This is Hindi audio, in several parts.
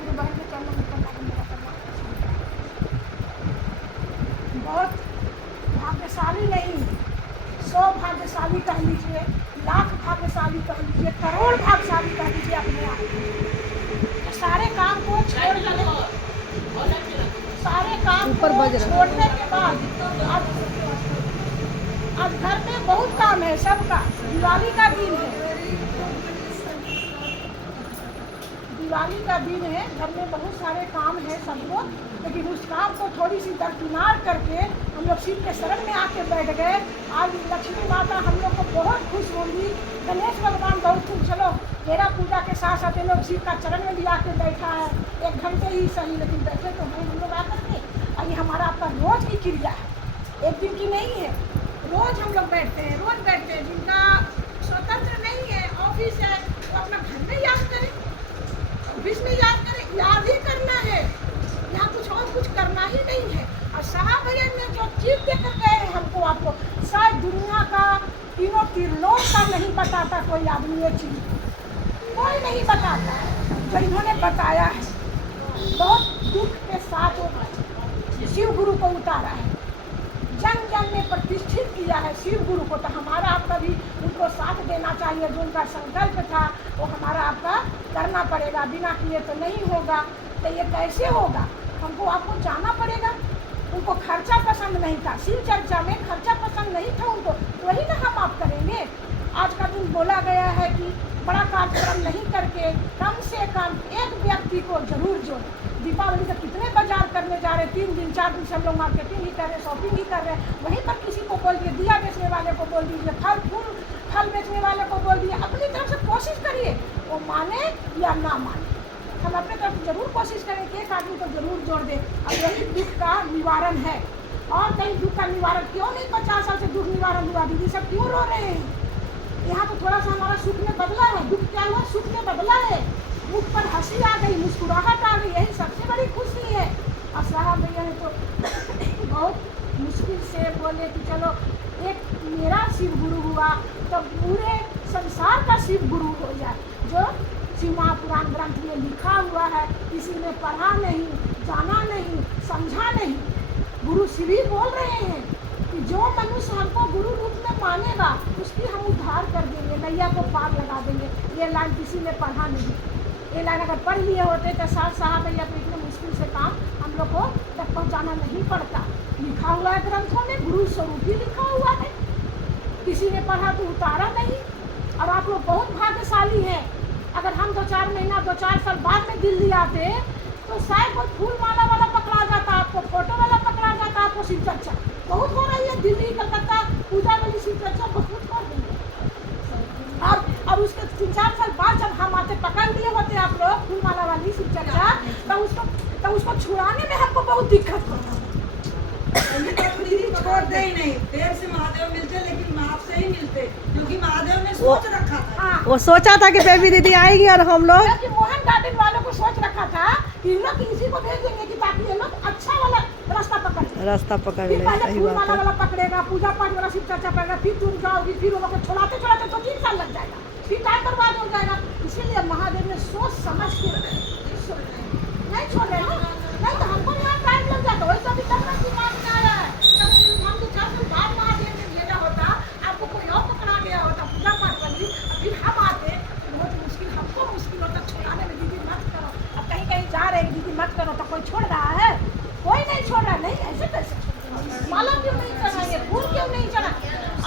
गुरु बहन के चरणों में करना कि मेरा करना बहुत भाग्यशाली नहीं, 100 भाग्यशाली कह लीजिए, लाख भाग्यशाली कह लीजिए, करोड़ भाग्यशाली कह लीजिए अपने आप। तो सारे काम को छोड़ कर, सारे काम को छोड़ने के बाद अब घर में बहुत काम है सबका। दिवाली का दिन है, दिवाली का दिन है, घर में बहुत सारे काम है सबको, लेकिन उस काम को थोड़ी सी दरकिनार करके हम लोग शिव के शरण में आके बैठ गए। आज लक्ष्मी माता हम लोग को बहुत खुश होंगी, गणेश भगवान बहुत खुश। चलो मेरा पूजा के साथ साथ लोग शिव का चरण में भी आके बैठा है, 1 घंटे ही सही, लेकिन बैठे तो हम लोग आकर के। और ये हमारा आपका रोज की क्रिया है, एक दिन की नहीं है, रोज हम लोग बैठते हैं, रोज बैठते हैं। जिनका स्वतंत्र नहीं है, ऑफिस है, वो अपना घर में याद करें, ऑफिस में याद करें, याद ही करना है, यहाँ कुछ करना ही नहीं है। और साहब भैया ने जो चीज देकर गए हैं हमको आपको, शायद दुनिया का तीनों त्रिलोक का नहीं बताता कोई आदमी, ये चीज कोई नहीं बताता जो इन्होंने बताया है। बहुत दुख के साथ शिव गुरु को उतारा है, जन जन में प्रतिष्ठित किया है शिव गुरु को। तो हमारा आपका भी उनको साथ देना चाहिए, जो उनका संकल्प था वो हमारा आपका करना पड़ेगा, बिना किए तो नहीं होगा। तो ये कैसे होगा, हमको आपको जाना पड़ेगा। उनको खर्चा पसंद नहीं था, शिव चर्चा में खर्चा पसंद नहीं था उनको, वही ना हम आप करेंगे। आज का दिन बोला गया है कि बड़ा कार्यक्रम नहीं करके कम से कम एक व्यक्ति को जरूर जोड़े। दीपावली का कितने बाजार करने जा रहे हैं, 3 दिन 4 दिन से हम लोग मार्केटिंग ही कर रहे हैं, शॉपिंग ही कर रहे हैं। वहीं पर किसी को बोल दिए, दिया बेचने वाले को बोल दीजिए, फल बेचने वाले को बोल दिए। अपनी तरफ से कोशिश करिए, वो माने या ना माने, हम अपने तरफ से जरूर कोशिश करें कि एक आदमी को जरूर जोड़ दें। अब यही दुख का निवारण है, और कहीं दुख का निवारण क्यों नहीं? 50 साल से दुख निवारण हुआ, दीदी सब क्यों रो रहे हैं? यहाँ तो थोड़ा सा हमारा सुख में बदला है, दुख क्या हुआ, सुख में बदला है। मुख पर हंसी आ गई, मुस्कुराहट आ गई, यही सबसे बड़ी खुशी है। और साहब भैया ने तो बहुत मुश्किल से बोले कि चलो एक मेरा शिव गुरु हुआ तो पूरे संसार का शिव गुरु हो जाए। जो शिव महापुराण ग्रंथ में लिखा हुआ है, किसी ने पढ़ा नहीं, जाना नहीं, समझा नहीं, गुरु शिव ही बोल रहे हैं कि जो मनुष्य हमको गुरु रूप में मानेगा उसकी हम उद्धार कर देंगे, नैया को पार लगा देंगे। ये लाइन किसी ने पढ़ा नहीं, ये लाइन अगर पढ़ लिए होते तो साहब भैया तो इतने मुश्किल से काम हम लोग को तक पहुँचाना नहीं पड़ता। लिखा हुआ है ग्रंथों में, गुरु स्वरूप ही लिखा हुआ है, किसी ने पढ़ा तो उतारा नहीं। और आप लोग बहुत भाग्यशाली हैं। अगर हम 2-4 महीना 2-4 साल बाद में दिल्ली आते तो शायद कोई फूल माला वाला पकड़ा जाता, आपको फोटो वाला पकड़ा जाता, आपको शिव चर्चा बहुत हो रही है, दिल्ली कलकत्ता पूजा वाली शिव चर्चा बहुत हो रही है। और उसके 3-4 साल बाद जब हम आते, पकड़ लिए होते आप लोग फूल माला वाली शिव चर्चा, तो उसको छुड़ाने में हमको बहुत दिक्कत होता है। छोड़ दे ही नहीं, देर से महादेव मिलते, लेकिन आपसे ही मिलते, क्योंकि महादेव ने सोच रखा था। हाँ। वो सोचा था कि बेबी दीदी आएगी और हम लोग मोहन गार्डन वालों को सोच रखा था कि इन लोग इसी को भेज देंगे कि ताकि ये लोग अच्छा वाला रास्ता पकड़ ले। रास्ता पकड़ ले, फिर पहले सही फूल बात माला है। वाला पकड़ेगा, पूजा पाठ वाला शिव चर्चा पकड़ेगा, फिर तुम जाओगी, फिर वो लोग छुड़ाते 2-3 साल लग जाएगा, फिर टाइम बर्बाद हो जाएगा। इसीलिए महादेव ने सोच समझ के नहीं छोड़ रहे हो, नहीं तो हमको यहाँ टाइम लग जाता। वही तो अभी तक दिमाग में आया है, हम 2-4 साल बाद महादेव ने भेजा होता, आपको कोई और पकड़ा गया होता पूजा पाठ वाली, फिर हम आते, बहुत मुश्किल, हमको मुश्किल होता छुड़ाने में। दीदी मत करो, अब कहीं कहीं जा रहे हैं, दीदी मत करो, तो कोई छोड़ रहा है? कोई नहीं छोड़ रहा। नहीं ऐसे कैसे, माला क्यों नहीं चढ़ाएंगे, फूल क्यों नहीं चढ़ा?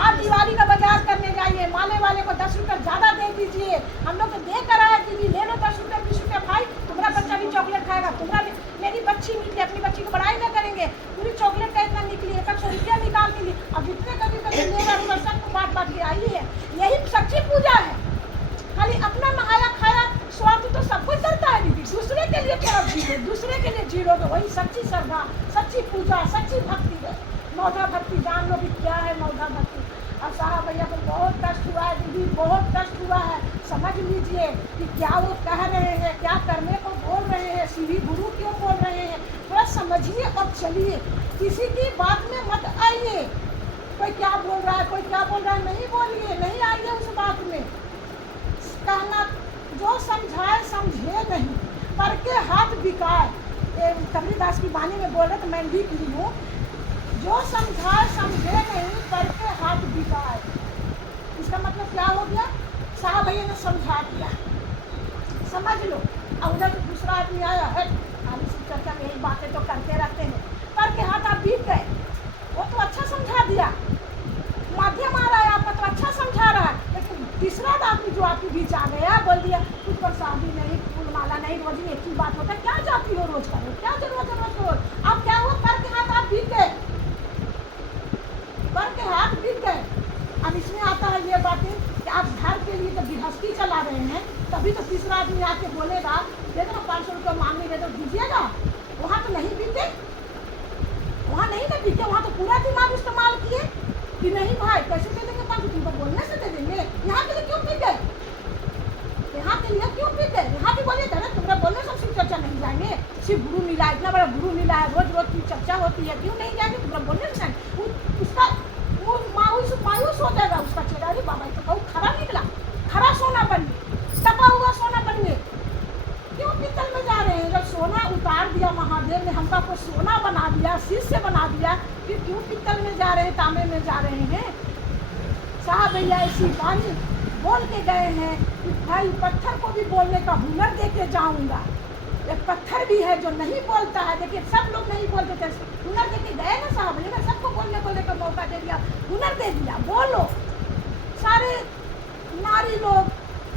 आप दिवाली का बाजार करने जाइए, माले वाले को 10 रुपये ज़्यादा दे दीजिए। हम लोग तो दे कर आए, दीदी ले लो 10 रुपये 20 रुपये, भाई तुम्हारा बच्चा भी चॉकलेट खाएगा, तुम्हारा भी, मेरी बच्ची निकली, अपनी बच्ची को बड़ाई न करेंगे, पूरी चॉकलेट का इतना निकली, 100 रुपया निकाल ली। अब जितने कभी लेगा सबको बांट के आई है, यही सच्ची पूजा है। खाली अपना नहाया खाया स्वार्थ तो सब कुछ करता है दीदी, दूसरे के लिए क्या जीरो, दूसरे के लिए जीरोगे, वही सच्ची श्रद्धा, सच्ची पूजा, सच्ची भक्ति है। नौधा भक्ति जान लो कि क्या है नौधा भक्ति। और साहब भैया को बहुत कष्ट हुआ है दीदी, बहुत कष्ट हुआ है। समझ लीजिए कि क्या वो कह रहे हैं, क्या करने को बोल रहे हैं, सीधी गुरु क्यों बोल रहे हैं, थोड़ा समझिए और चलिए, किसी की बात में मत आइए। कोई क्या बोल रहा है, कोई क्या बोल रहा है, नहीं बोलिए, नहीं आइए उस बात में। कहना जो समझाए समझे नहीं, पर के हाथ बिकाए। ये कबीरदास की वाणी में बोल रहे तो मैं लिख ली हूँ, जो समझाए समझे नहीं, पर के हाथ बिकाए। इसका मतलब क्या हो गया? साहब भैया ने समझा दिया, समझ लो। अब उधर दूसरा आदमी आया है, खाली सी चर्चा में यही बातें तो करते रहते हैं, पर के हाथ आप बीत गए। वो तो अच्छा समझा दिया, माध्यम आ रहा है आपका तो अच्छा समझा रहा है, लेकिन तीसरा आदमी जो आपके बीच आ गया बोल दिया कुछ पर शादी नहीं, फूल माला नहीं, रोज में एक ही बात होता है, क्या जाती हो रोज करो, क्या जरूरत रोज। अब क्या हुआ? पर के हाथ आप बीत गए, पर के हाथ बीत गए। अब इसमें आता है ये बातें कि आप घर के लिए जब गृहस्थी चला रहे हैं तभी तो तीसरा आदमी आके बोलेगा दे दो 500 रुपये मांगने दे दो, दीजिएगा। वहाँ तो नहीं बीते, वहाँ नहीं ना बीते, वहाँ तो पूरा दिमाग इस्तेमाल किए कि नहीं भाई कैसे दे देंगे 500, तुमको बोलने से दे देंगे। यहाँ के लिए क्यों पी गए? यहाँ के लिए क्यों पी गए? यहाँ भी बोलिए था ना तुम्हारा बोलने से सिर्फ चर्चा नहीं जाएंगे, सिर्फ गुरु मिला, इतना बड़ा गुरु मिला है, रोज रोज की चर्चा होती है, क्यों नहीं जाएंगे? तुम्हारा बोलने से उसका मायूस हो जाएगा उसका चेहरा। अरे बाबा तो बहुत खरा निकला, खरा सोना बन गए, तपा हुआ सोना बन गए। क्यों पीतल में जा रहे हैं? जब सोना उतार दिया महादेव ने, हमका को सोना बना दिया, शिष्य बना दिया, फिर क्यों पीतल में जा रहे हैं, तांबे में जा रहे हैं? साहब भैया ऐसी वाणी बोल के गए हैं कि भाई पत्थर को भी बोलने का हुनर दे के जाऊंगा। एक पत्थर भी है जो नहीं बोलता है, देखिए सब लोग नहीं बोलते थे, हुनर दे के गए ना साहब भैया ने, सबको बोलने का मौका दे दिया, हुनर दे दिया, बोलो। सारे नारी लोग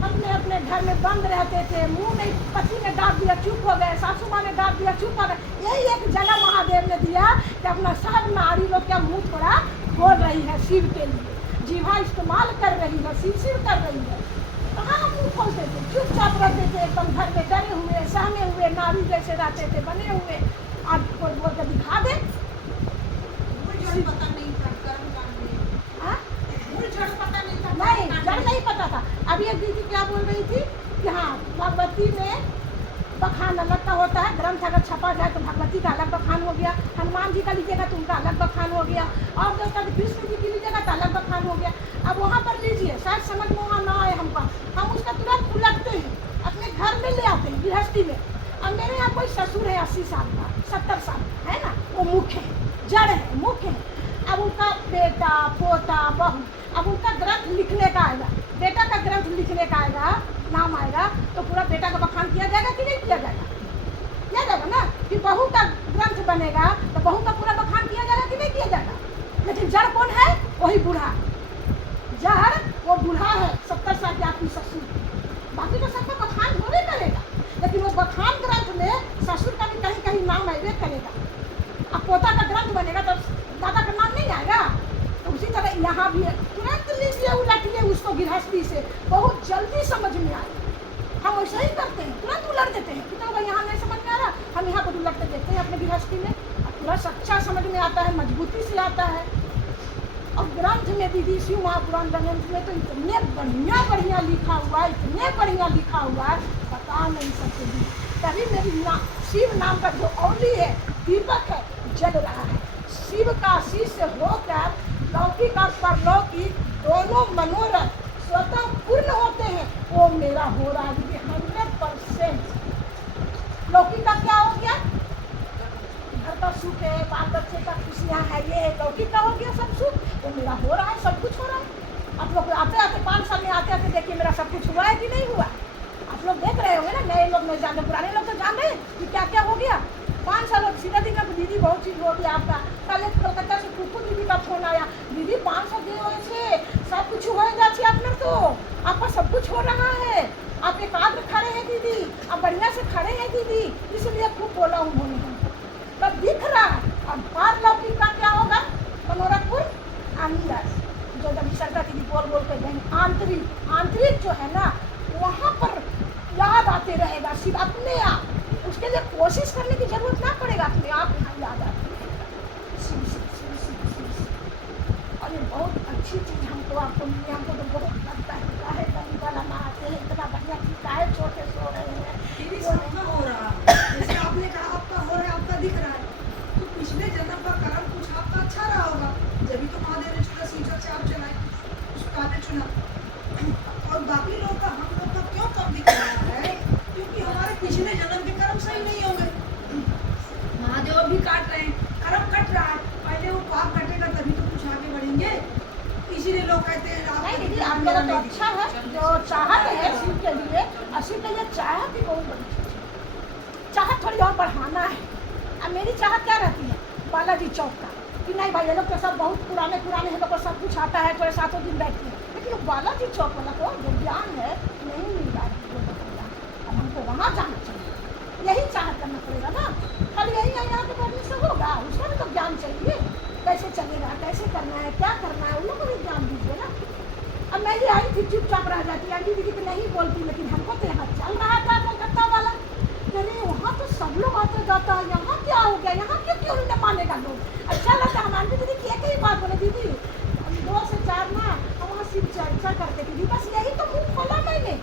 अपने अपने घर में बंद रहते थे, मुंह नहीं, पति ने डांट दिया चुप हो गए, सासू माँ ने डांट दिया चुप हो गए। यही एक जगह महादेव ने दिया कि अपना सब नारी लोग क्या मुंह थोड़ा खोल रही है शिव के लिए, जीवा इस्तेमाल कर रही है, शिव कर रही है। कहाँ हम मुँह खोलते थे, चुपचाप रहते थे, एकदम घर में डरे हुए, सहमे हुए, नारी जैसे रहते थे बने हुए। आज कोई बोल कर दिखा दे, पता नहीं था नहीं जड़ नहीं पता था। अभी एक दीदी क्या बोल रही थी कि हाँ भगवती में बखान अलग का होता है, ग्रंथ अगर छपा जाए तो भगवती का अलग बखान हो गया, हनुमान जी का लीजिएगा तो उनका अलग बखान हो गया, और जो कृष्ण जी की लीजिएगा तो अलग बखान हो गया। अब वहाँ पर लीजिए, शायद समझ में वहाँ ना आए हमको, हम उसका तुरंत उलटते हैं, अपने घर में ले आते हैं गृहस्थी में। अब मेरे यहाँ कोई ससुर है 80 साल का, 70 साल है ना, वो मुख्य है, जड़ है, मुख्य है। अब उनका बेटा पोता बहू, अब उनका ग्रंथ लिखने का आएगा, बेटा का ग्रंथ लिखने का आएगा, नाम आएगा तो पूरा बेटा का बखान किया जाएगा कि नहीं किया जाएगा? किया जाएगा ना। कि बहू का ग्रंथ बनेगा तो बहू का पूरा बखान किया जाएगा कि नहीं किया जाएगा? लेकिन जड़ कौन है? वही बूढ़ा, जड़ वो बूढ़ा है 70 साल के आपकी ससुर, बाकी तो सबका बखान होने करेगा, लेकिन वो बखान ग्रंथ में ससुर का भी कहीं कहीं नाम आएगा करेगा। अब पोता का ग्रंथ बनेगा तो दादा का नाम नहीं आएगा। तो उसी तरह यहाँ भी तुरंत लीजिए उलटिए उसको गृहस्थी से, बहुत जल्दी समझ में आए। हम वैसे ही करते हैं, तुरंत उलट देते हैं, कितना भाई यहाँ नहीं समझ में आ रहा, हम यहाँ पर उलटते देते हैं अपने गृहस्थी में। अब पूरा सच्चा समझ में आता है, मजबूती से आता है। और ग्रंथ में दीदी शिव महापुराण ग्रंथ में तो इतने बढ़िया लिखा हुआ है, इतने बढ़िया लिखा हुआ है, बता नहीं सकते दी। तभी मेरी शिव नाम का जो औली है, दीपक है, जल रहा है। शिव का शिष्य होकर लौकिक और परलौकिक दोनों मनोरथ स्वतः पूर्ण होते हैं, वो मेरा हो रहा है दीदी 100%। लौकिक का क्या हो गया? घर का सुख है, बाल बच्चे का खुशियाँ है, ये लौकिक का हो गया सब सुख, वो मेरा हो रहा है, सब कुछ हो रहा है। आप लोग आते आते 5 साल में आते आते देखिए मेरा सब कुछ हुआ है कि नहीं हुआ। आप लोग देख रहे होंगे ना, नए लोग नहीं जान रहे, पुराने लोग तो जान रहे कि क्या क्या हो गया। 5 साल सीधा दिन में दीदी बहुत चीज़ हो गया आपका। कल एक कलकत्ता से कुकू दीदी का फोन आया, दीदी 5 साल दिन हुए सब कुछ हो जाए अपने, तो आपका सब कुछ हो रहा है, आप एकाग्र खड़े हैं दीदी, आप बढ़िया से खड़े हैं दीदी, इसलिए खूब बोला उन्होंने हमको, तब दिख रहा है। अब पार लौकिक का क्या होगा? मनोरथपुर अंदर जो जब सरका दीदी बोल बोल के गए, आंतरिक जो है ना, वहाँ पर याद आते रहेगा सिर्फ अपने आप, उसके लिए कोशिश करने की जरूरत ना पड़ेगा, अपने आप यहाँ याद आती है। और ये बहुत अच्छी चीज़ हमको आपको मिली, हमको तो बहुत लगता है काहे कहीं वाला ना आते हैं, इतना बढ़िया चीज़ काहे छोटे सो रहे हैं। दीदी सबका हो रहा है, जैसे आपने कहा आपका हो रहा है, आपका दिख रहा है, तो पिछले जन्म का कर्म कुछ आपका अच्छा रहा होगा, जब तो महादेव ने चुना, सीजर से आप चलाए, उसको आपने चुना। और बाकी लोग का, हम लोग का क्यों कम दिख रहा है? क्योंकि हमारे पिछले जन्म के भी काट रहे हैं, कर्म कट रहा है, पहले वो पाप कटेगा तभी तो कुछ आगे बढ़ेंगे। इसीलिए लोग कहते हैं नहीं दीदी, आप मेरा तो अच्छा है जो चाहत है शिव के लिए, और शिव के लिए चाहत ही बहुत बड़ी चीज़ है। चाहत थोड़ी और बढ़ाना है। अब मेरी चाहत क्या रहती है, बालाजी चौक का, कि नहीं भाई ये लोग तो सब बहुत पुराने हैं, लोग को सब कुछ आता है, थोड़े सातों दिन बैठते हैं, लेकिन वो बालाजी चौक वाला को जो ज्ञान है नहीं मिल रहा है, अब हमको वहाँ जाना चाहिए, यही चाहत करना पड़ेगा ना। कल यही यहाँ के बैठने से होगा, उसमें भी तो ज्ञान चाहिए, कैसे चलेगा, कैसे करना है, क्या करना है, उन लोगों को भी ज्ञान दीजिए ना। अब मैं ही आई थी चुपचाप रह जाती, आंटी दीदी तो नहीं बोलती, लेकिन हमको तो यहाँ चल रहा था कलकत्ता वाला, अरे वहाँ तो सब लोग आते जाता है, यहाँ क्या हो गया, यहाँ क्यों उन्हें मानेगा लोग। अच्छा लगता है। हम आंटी दीदी की एक ही बात बोले, दीदी 2 से 4 ना हम वहाँ शिव चर्चा करते थे, बस यही तो मुँह खोला मैंने,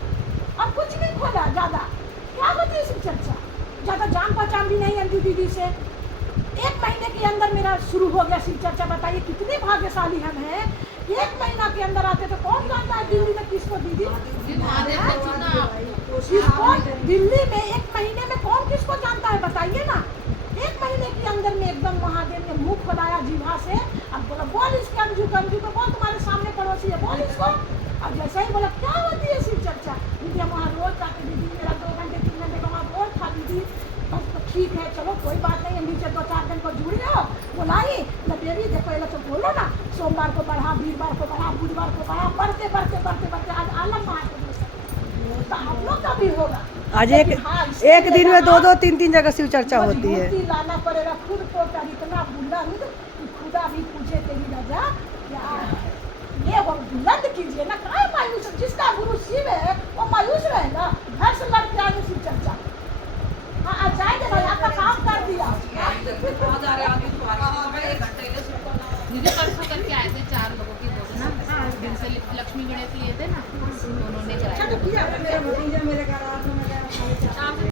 और कुछ नहीं खोला। ज़्यादा क्या होती है शिव चर्चा, ज़्यादा जान पहचान भी नहीं आंटी दीदी से। 1 महीने के अंदर मेरा शुरू हो गया शिव चर्चा। बताइए कितने भाग्यशाली हम हैं, 1 महीना के अंदर आते तो कौन जानता है दिल्ली में किसको दीदी, किसको दिल्ली में 1 महीने में कौन किसको जानता है, बताइए ना। 1 महीने के अंदर में एकदम महादेव ने मुंह खोलाया जीभा से, अब बोला बोल इसके अंजू को बोल, तुम्हारे सामने पड़ोसी है, बोल इसको। अब जैसे ही बोला क्या होती है शिव चर्चा, दीदी हम वहाँ रोज जाते, दीदी मेरा 2 घंटे 3 घंटे का वहाँ रोज था दीदी, बस तो ठीक है चलो कोई बात नहीं, हम नीचे 2-4 दिन को जुड़ रहे हो, बुलाई ना बेबी देखो ये तो बोलो ना, सोमवार को बढ़ा, वीरवार को बढ़ा, बुधवार को बढ़ा, बढ़ते आज आलम महादेव तो आप लोग का भी होगा। आज एक दिन में 2-2 3-3 जगह शिव चर्चा होती है। मजबूती लाना पड़ेगा खुद को, कर इतना बुलंद कि खुदा भी पूछे तेरी रजा क्या है। ये वो बुलंद कीजिए ना, काय मायूस, जिसका गुरु शिव है वो मायूस रहेगा, घर से लड़ के आगे शिव चर्चा। हाँ जाएंगे भाई, आपका काम कर दिया। मुझे परसों करके आए थे 4 लोगों की बोल ना, दिन से लक्ष्मी गणेश लिए थे ना, उन्होंने अच्छा तो किया मेरा भतीजा मेरे